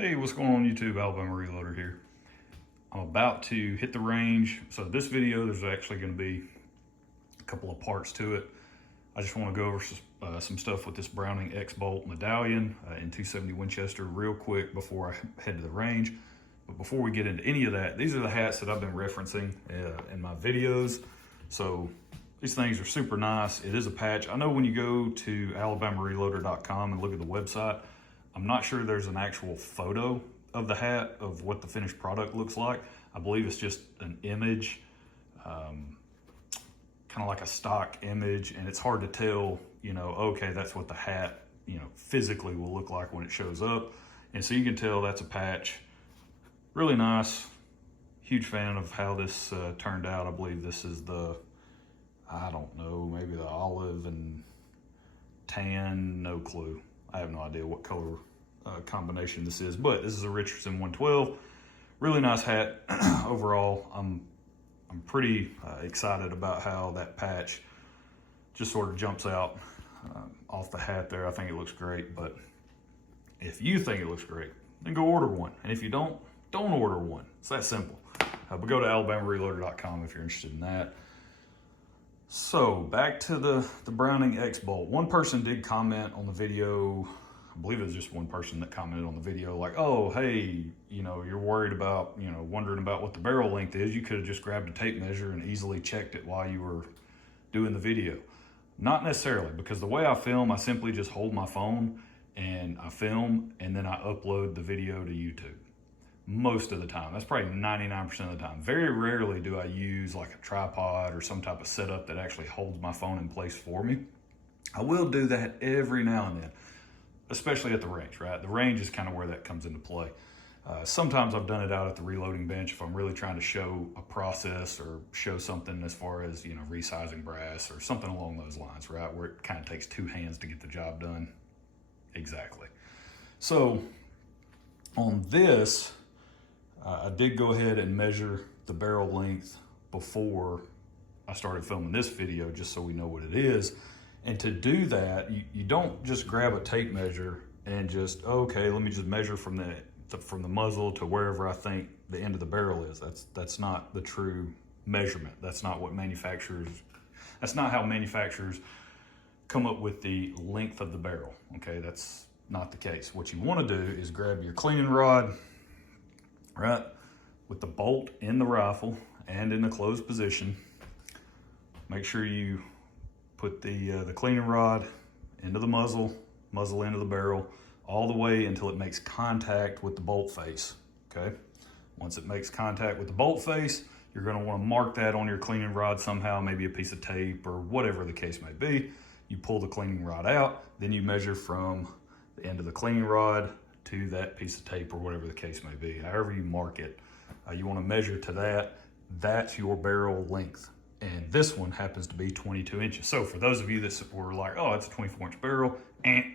Hey, what's going on YouTube? Alabama Reloader here. I'm about to hit the range. So this video, there's actually going to be a couple of parts to it. I just want to go over some stuff with this Browning X-Bolt Medallion in 270 Winchester real quick before I head to the range. But before we get into any of that, these are the hats that I've been referencing in my videos. So these things are super nice. It is a patch. I know when you go to alabamareloader.com and look at the website, I'm not sure there's an actual photo of the hat, of what the finished product looks like. I believe it's just an image, kind of like a stock image, and it's hard to tell, okay, that's what the hat, physically will look like when it shows up. And so you can tell that's a patch. Really nice. Huge fan of how this turned out. I believe this is I don't know, maybe the olive and tan, no clue. I have no idea what color combination this is, but this is a Richardson 112. Really nice hat overall. I'm pretty excited about how that patch just sort of jumps out off the hat there. I think it looks great, but if you think it looks great, then go order one. And if you don't order one. It's that simple. But go to alabamareloader.com if you're interested in that. So back to the Browning X-Bolt. One person did comment on the video. I believe it was just one person that commented on the video, like, oh, hey, you're worried about, wondering about what the barrel length is. You could have just grabbed a tape measure and easily checked it while you were doing the video. Not necessarily, because the way I film, I simply just hold my phone and I film and then I upload the video to YouTube. Most of the time. That's probably 99% of the time. Very rarely do I use like a tripod or some type of setup that actually holds my phone in place for me. I will do that every now and then, especially at the range, right? The range is kind of where that comes into play. Sometimes I've done it out at the reloading bench if I'm really trying to show a process or show something as far as, resizing brass or something along those lines, right? Where it kind of takes two hands to get the job done. Exactly. So on this, I did go ahead and measure the barrel length before I started filming this video, just so we know what it is. And to do that, you don't just grab a tape measure and just, okay, let me just measure from the muzzle to wherever I think the end of the barrel is. That's not the true measurement. That's not how manufacturers come up with the length of the barrel. Okay, that's not the case. What you want to do is grab your cleaning rod, right, with the bolt in the rifle and in the closed position. Make sure you put the cleaning rod into the muzzle into the barrel, all the way until it makes contact with the bolt face, okay? Once it makes contact with the bolt face, you're gonna wanna mark that on your cleaning rod somehow, maybe a piece of tape or whatever the case may be. You pull the cleaning rod out, then you measure from the end of the cleaning rod to that piece of tape or whatever the case may be. However you mark it, you want to measure to that. That's your barrel length. And this one happens to be 22 inches. So for those of you that were like, oh, it's a 24-inch barrel,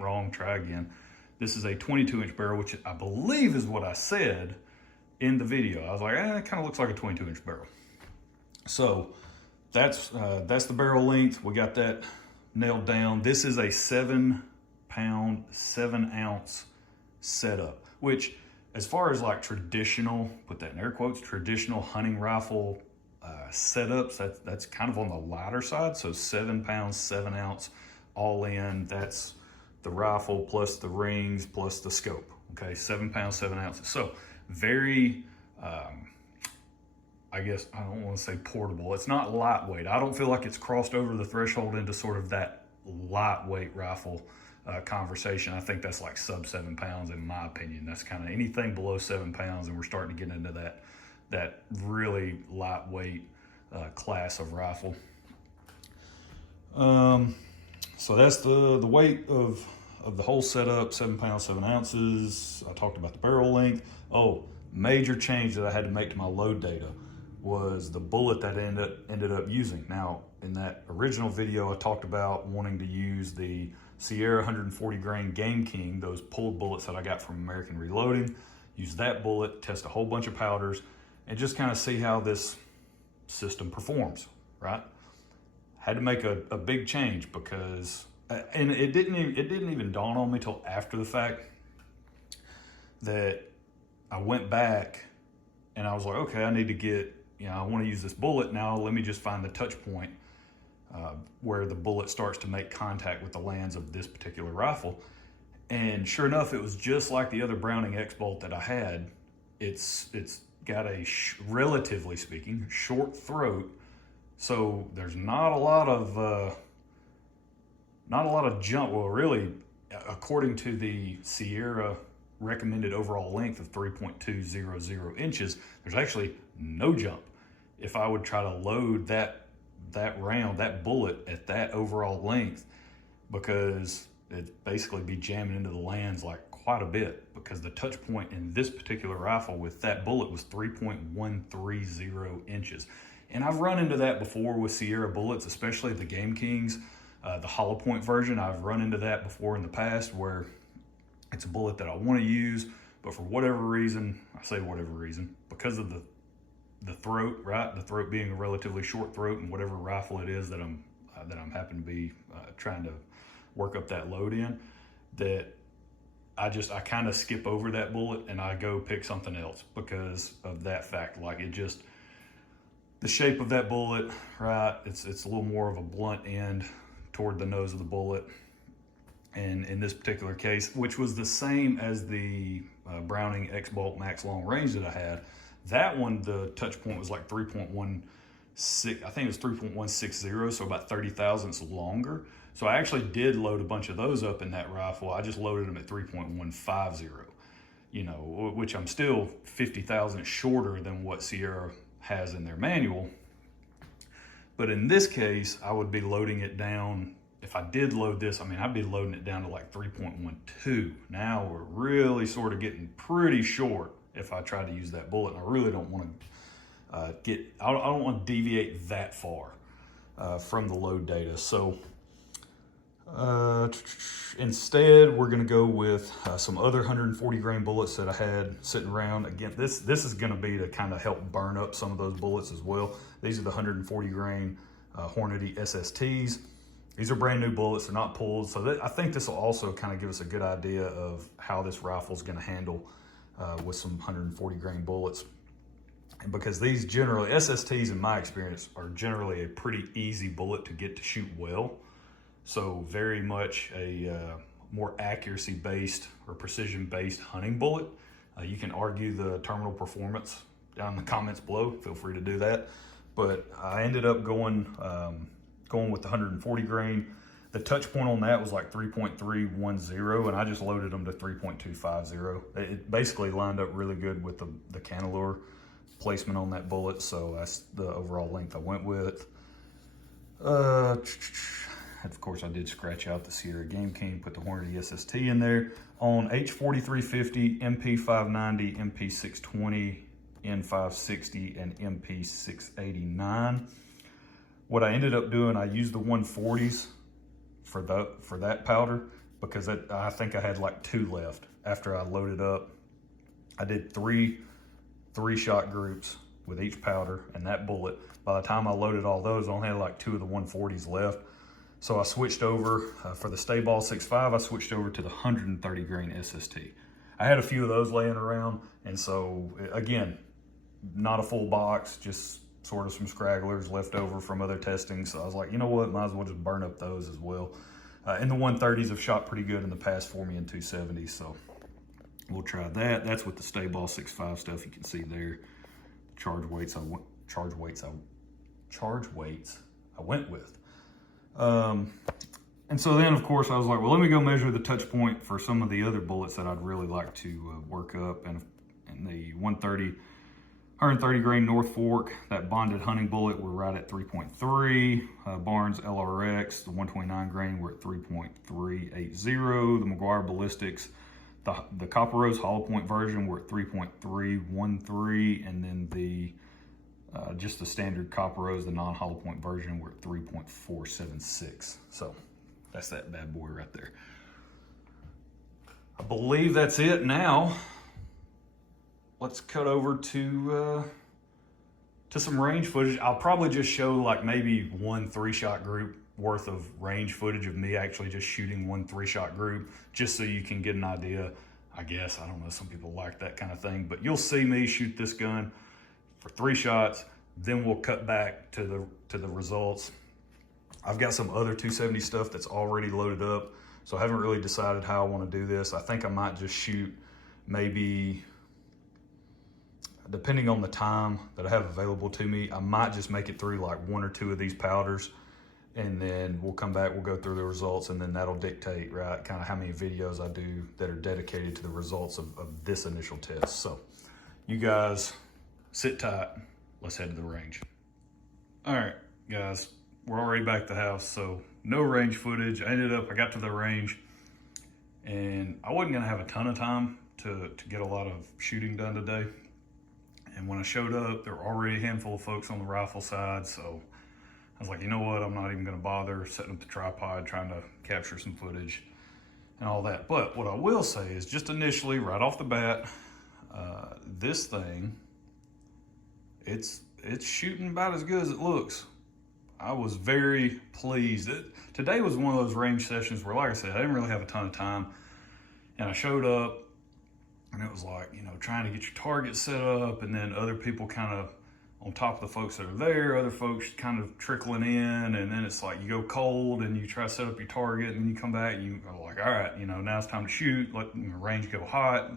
wrong, try again. This is a 22-inch barrel, which I believe is what I said in the video. I was like, it kind of looks like a 22-inch barrel. So that's the barrel length. We got that nailed down. This is a 7-pound, 7-ounce setup, which as far as like traditional, put that in air quotes, traditional hunting rifle setups, that's kind of on the lighter side. So 7 pounds, 7 ounce, all in, that's the rifle plus the rings plus the scope. Okay, 7 pounds, 7 ounces. So very, I guess, I don't want to say portable. It's not lightweight. I don't feel like it's crossed over the threshold into sort of that lightweight rifle conversation. I think that's like sub 7 pounds in my opinion. That's kind of anything below 7 pounds, and we're starting to get into that really lightweight class of rifle. So that's the weight of the whole setup, 7 pounds, 7 ounces. I talked about the barrel length. Oh, major change that I had to make to my load data was the bullet that I ended up using. Now, in that original video, I talked about wanting to use the Sierra 140 grain Game King, those pulled bullets that I got from American Reloading. Use that bullet, test a whole bunch of powders, and just kind of see how this system performs, right? Had to make a big change because, and it didn't even dawn on me till after the fact that I went back and I was like, okay, I need to get, I want to use this bullet. Now let me just find the touch point where the bullet starts to make contact with the lands of this particular rifle. And sure enough, it was just like the other Browning X-Bolt that I had. It's got a, relatively speaking, short throat. So there's not a lot of jump. Well, really, according to the Sierra recommended overall length of 3.200 inches, there's actually no jump. If I would try to load that round, that bullet at that overall length, because it'd basically be jamming into the lands like quite a bit, because the touch point in this particular rifle with that bullet was 3.130 inches. And I've run into that before with Sierra bullets, especially the Game Kings, the hollow point version. I've run into that before in the past where it's a bullet that I want to use, but for whatever reason, I say whatever reason, because of the throat, right? The throat being a relatively short throat, and whatever rifle it is that I'm happen to be trying to work up that load in, that I kind of skip over that bullet and I go pick something else because of that fact. Like, it just, the shape of that bullet, right? It's a little more of a blunt end toward the nose of the bullet. And in this particular case, which was the same as the Browning X-Bolt Max Long Range that I had, that one, the touch point was like 3.16, I think it was 3.160, so about 30 thousandths longer. So I actually did load a bunch of those up in that rifle. I just loaded them at 3.150, which I'm still 50 thousandths shorter than what Sierra has in their manual. But in this case, I would be loading it down. If I did load this, I'd be loading it down to like 3.12. Now we're really sort of getting pretty short if I try to use that bullet. And I really don't want to I don't want to deviate that far from the load data. So instead, we're going to go with some other 140 grain bullets that I had sitting around. Again, this is going to be to kind of help burn up some of those bullets as well. These are the 140 grain Hornady SSTs. These are brand new bullets, they're not pulled. So I think this will also kind of give us a good idea of how this rifle is going to handle with some 140 grain bullets. Because these generally, SSTs in my experience, are generally a pretty easy bullet to get to shoot well. So very much a more accuracy-based or precision-based hunting bullet. You can argue the terminal performance down in the comments below. Feel free to do that. But I ended up going with the 140 grain. The touch point on that was like 3.310, and I just loaded them to 3.250. It basically lined up really good with the cantilever placement on that bullet, so that's the overall length I went with. Of course, I did scratch out the Sierra Game King, put the Hornady SST in there. On H4350, MP590, MP620, N560, and MP689. What I ended up doing, I used the 140s for that powder, because I think I had like 2 left after I loaded up. I did three shot groups with each powder and that bullet. By the time I loaded all those, I only had like 2 of the 140s left. So I switched over, for the Stay Ball 6.5, I switched over to the 130 grain SST. I had a few of those laying around, and so again, not a full box, just sort of some scragglers left over from other testing. So I was like, you know what, might as well just burn up those as well. And the 130s have shot pretty good in the past for me in 270s, so we'll try that. That's with the Stay Ball 6.5 stuff. You can see there, charge weights I went with. And so then, of course, I was like, well, let me go measure the touch point for some of the other bullets that I'd really like to work up. And the 130 grain North Fork, that bonded hunting bullet, we're right at 3.3. Barnes LRX, the 129 grain, we're at 3.380. The McGuire Ballistics, the Copper Rose Hollow Point version, we're at 3.313. And then just the standard Copper Rose, the non-hollow point version, we're at 3.476. So that's that bad boy right there. I believe that's it. Now let's cut over to some range footage. I'll probably just show like maybe one 3-shot group worth of range footage of me actually just shooting one 3-shot group, just so you can get an idea I guess, I don't know, some people like that kind of thing, but you'll see me shoot this gun for 3 shots, then we'll cut back to the results. I've got some other 270 stuff that's already loaded up, so I haven't really decided how I want to do this. I think I might just shoot maybe, depending on the time that I have available to me, I might just make it through like 1 or 2 of these powders, and then we'll come back, we'll go through the results, and then that'll dictate, right, kind of how many videos I do that are dedicated to the results of this initial test. So you guys sit tight, let's head to the range. All right, guys, we're already back at the house, so no range footage. I got to the range, and I wasn't gonna have a ton of time to get a lot of shooting done today. And when I showed up, there were already a handful of folks on the rifle side, so I was like, you know what, I'm not even gonna bother setting up the tripod, trying to capture some footage and all that. But what I will say is, just initially, right off the bat, this thing, it's shooting about as good as it looks. I was very pleased. Today was one of those range sessions where, like I said, I didn't really have a ton of time, and I showed up, and it was like, you know, trying to get your target set up, and then other people kind of on top of the folks that are there, other folks kind of trickling in, and then it's like you go cold and you try to set up your target, and then you come back and you are like, all right, you know, now it's time to shoot, let the range go hot,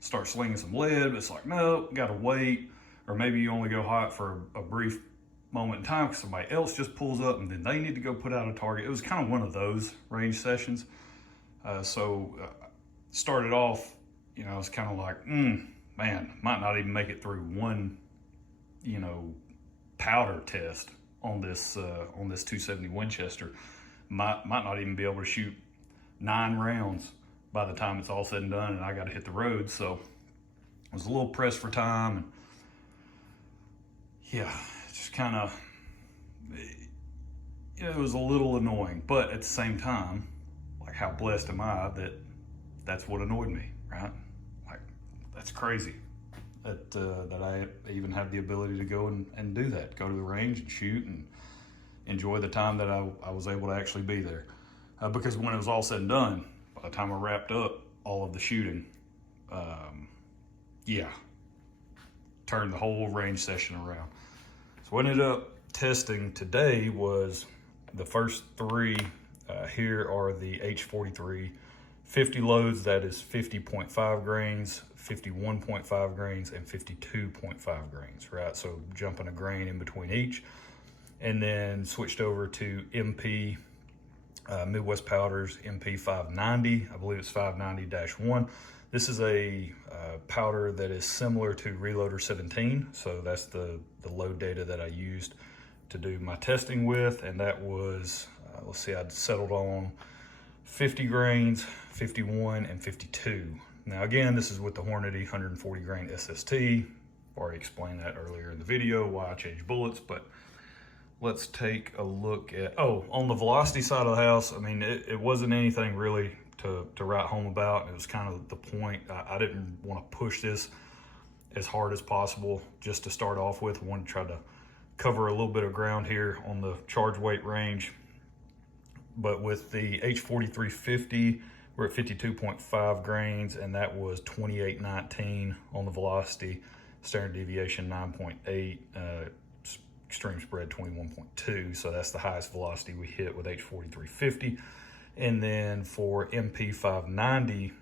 start slinging some lead. But it's like, no, gotta wait, or maybe you only go hot for a brief moment in time because somebody else just pulls up and then they need to go put out a target. It was kind of one of those range sessions. Started off, you know, it's kind of like, man, might not even make it through one, you know, powder test on this 270 Winchester. Might not even be able to shoot 9 rounds by the time it's all said and done, and I got to hit the road. So I was a little pressed for time, and yeah, just kind of, you know, it was a little annoying. But at the same time, like, how blessed am I that that's what annoyed me, right? Like, that's crazy that I even have the ability to go and do that, go to the range and shoot and enjoy the time that I was able to actually be there. Because when it was all said and done, by the time I wrapped up all of the shooting, yeah, turned the whole range session around. So what I ended up testing today was the first 3. Here are the H43 50 loads. That is 50.5 grains, 51.5 grains, and 52.5 grains, right? So jumping a grain in between each. And then switched over to MP Midwest Powders MP 590. I believe it's 590-1. This is a powder that is similar to Reloader 17. So that's the load data that I used to do my testing with. And that was, let's see, I'd settled on 50 grains, 51, and 52. Now again, this is with the Hornady 140 grain SST. Already explained that earlier in the video, why I changed bullets, but let's take a look at, on the velocity side of the house, I mean, it wasn't anything really to write home about. It was kind of the point. I didn't want to push this as hard as possible just to start off with. I wanted to try to cover a little bit of ground here on the charge weight range. But with the H4350, we're at 52.5 grains, and that was 2819 on the velocity, standard deviation 9.8, extreme spread 21.2. So that's the highest velocity we hit with H4350. And then for MP 590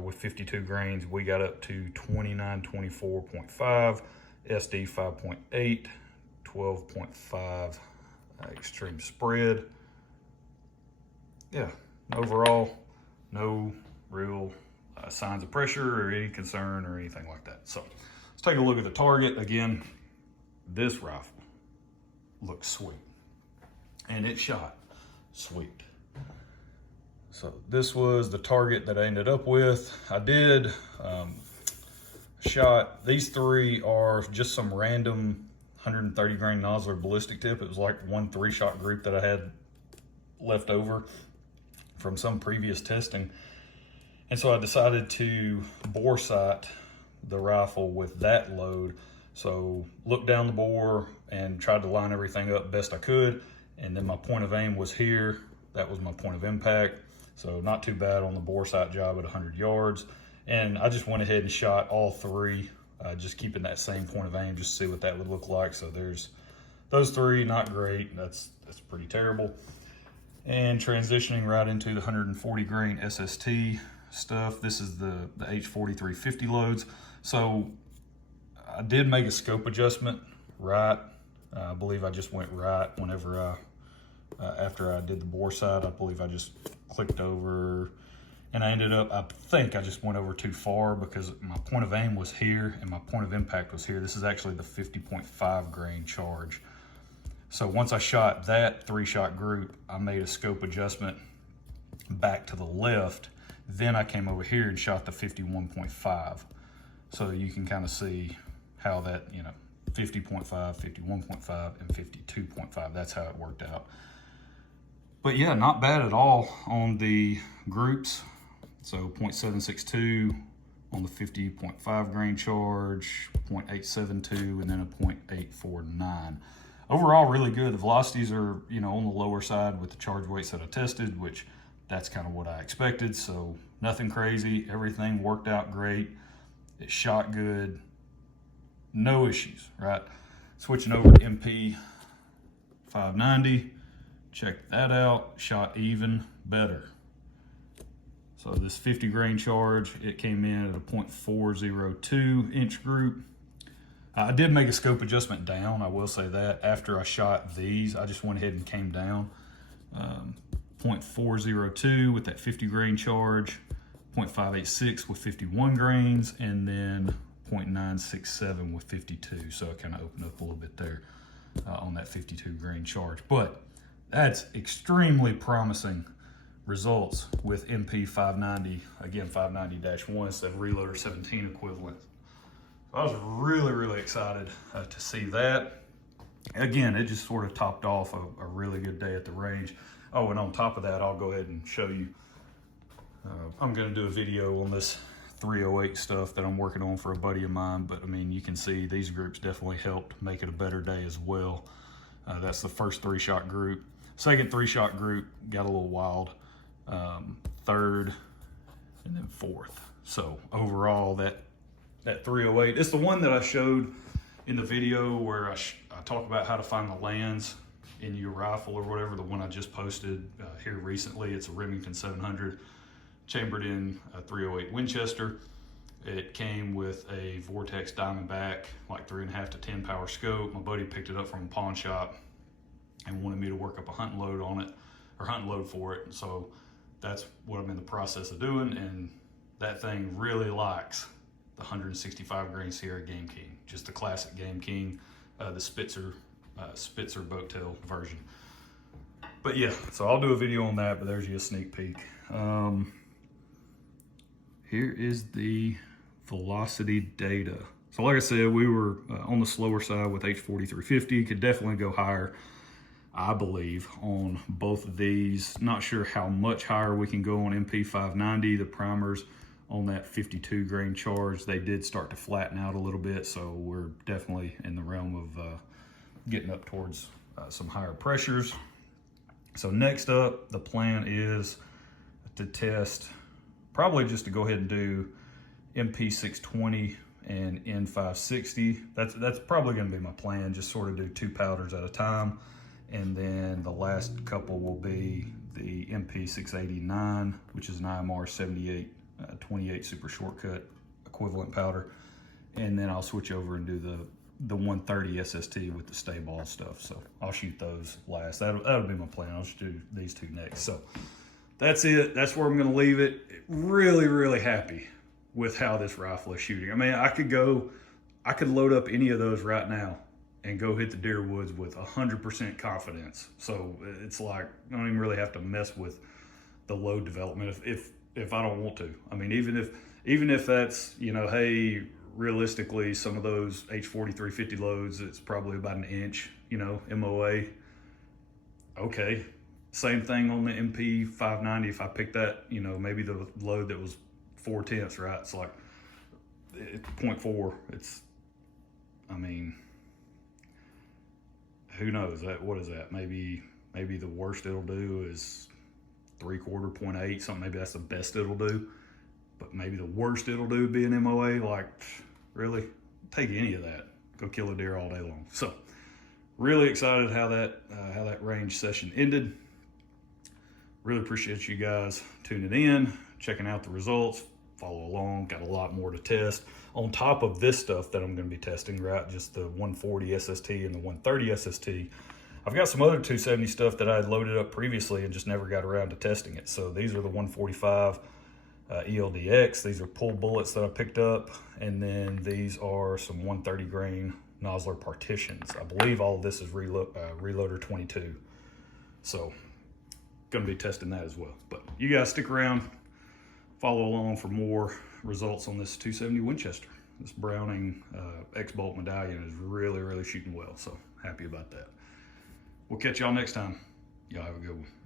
with 52 grains, we got up to 2924.5, SD 5.8, 12.5 extreme spread. Yeah, overall, no real signs of pressure or any concern or anything like that. So let's take a look at the target. Again, this rifle looks sweet, and it shot sweet. So this was the target that I ended up with. I did shot, these 3 are just some random 130 grain Nosler ballistic tip. It was like one 3-shot group that I had left over from some previous testing. And so I decided to bore sight the rifle with that load. So looked down the bore and tried to line everything up best I could. And then my point of aim was here. That was my point of impact. So not too bad on the bore sight job at 100 yards. And I just went ahead and shot all three, just keeping that same point of aim, just to see what that would look like. So there's those three, not great. That's pretty terrible. And transitioning right into the 140 grain SST stuff. This is the H4350 loads. So I did make a scope adjustment right. I believe I just went right whenever after I did the bore side. I believe I just clicked over, and I ended up, I think I just went over too far because my point of aim was here and my point of impact was here. This is actually the 50.5 grain charge. So once I shot that 3-shot group, I made a scope adjustment back to the left. Then I came over here and shot the 51.5. So you can kind of see how that, 50.5, 51.5, and 52.5, that's how it worked out. But yeah, not bad at all on the groups. So 0.762 on the 50.5 grain charge, 0.872, and then a 0.849. Overall, really good. The velocities are, on the lower side with the charge weights that I tested, which that's kind of what I expected. So nothing crazy. Everything worked out great. It shot good. No issues, right? Switching over to MP 590. Check that out. Shot even better. So this 50 grain charge, it came in at a 0.402 inch group. I did make a scope adjustment down, I will say that. After I shot these, I just went ahead and came down. 0.402 with that 50 grain charge, 0.586 with 51 grains, and then 0.967 with 52. So it kind of opened up a little bit there on that 52 grain charge. But that's extremely promising results with MP 590, again 590-1 instead of Reloader 17 equivalent. I was really, really excited to see that. Again, it just sort of topped off a really good day at the range. Oh, and on top of that, I'll go ahead and show you. I'm going to do a video on this 308 stuff that I'm working on for a buddy of mine, but I mean, you can see these groups definitely helped make it a better day as well. That's the first 3-shot group. Second 3-shot group got a little wild. Third, and then fourth. So overall, that 308, it's the one that I showed in the video where I talk about how to find the lands in your rifle or whatever, the one I just posted here recently. It's a Remington 700 chambered in a 308 Winchester. It came with a Vortex Diamondback, like 3.5 to 10 power scope. My buddy picked it up from a pawn shop and wanted me to work up a hunting load on it, or hunting load for it. And so that's what I'm in the process of doing. And that thing really likes the 165 grain Sierra Game King, just the classic Game King, the Spitzer boat tail version. But yeah, so I'll do a video on that, but there's you a sneak peek. Here is the velocity data. So like I said, we were on the slower side with H4350, could definitely go higher, I believe, on both of these. Not sure how much higher we can go on MP 590. The primers on that 52 grain charge, they did start to flatten out a little bit, so we're definitely in the realm of getting up towards some higher pressures. So next up, the plan is to test, probably just to go ahead and do MP 620 and N560. That's probably going to be my plan, just sort of do 2 powders at a time. And then the last couple will be the MP 689, which is an IMR 7828 super shortcut equivalent powder. And then I'll switch over and do the 130 SST with the stay ball stuff. So I'll shoot those last. That'll be my plan. I'll just do these 2 next. So that's it. That's where I'm going to leave it. Really, really happy with how this rifle is shooting. I mean, I could load up any of those right now and go hit the deer woods with 100% confidence. So it's like, I don't even really have to mess with the load development if I don't want to. I mean, even if that's, hey, realistically, some of those H4350 loads, it's probably about 1 inch, MOA. Okay. Same thing on the MP 590. If I pick that, maybe the load that was 4/10, right? It's like 0.4. It's, I mean, who knows? What is that? Maybe the worst it'll do is 3/4, 0.8, something. Maybe that's the best it'll do. but maybe the worst it'll do be an MOA. Like, really? Take any of that. Go kill a deer all day long. So, really excited how that range session ended. Really appreciate you guys tuning in, checking out the results. Follow along. Got a lot more to test on top of this stuff that I'm going to be testing, right? Just the 140 SST and the 130 SST. I've got some other 270 stuff that I had loaded up previously and just never got around to testing it. So these are the 145 ELDX. These are pull bullets that I picked up. And then these are some 130 grain Nosler partitions. I believe all of this is Reloader 22. So going to be testing that as well. But you guys stick around, follow along for more results on this 270 Winchester. This Browning X-Bolt Medallion is really, really shooting well. So happy about that. We'll catch y'all next time. Y'all have a good one.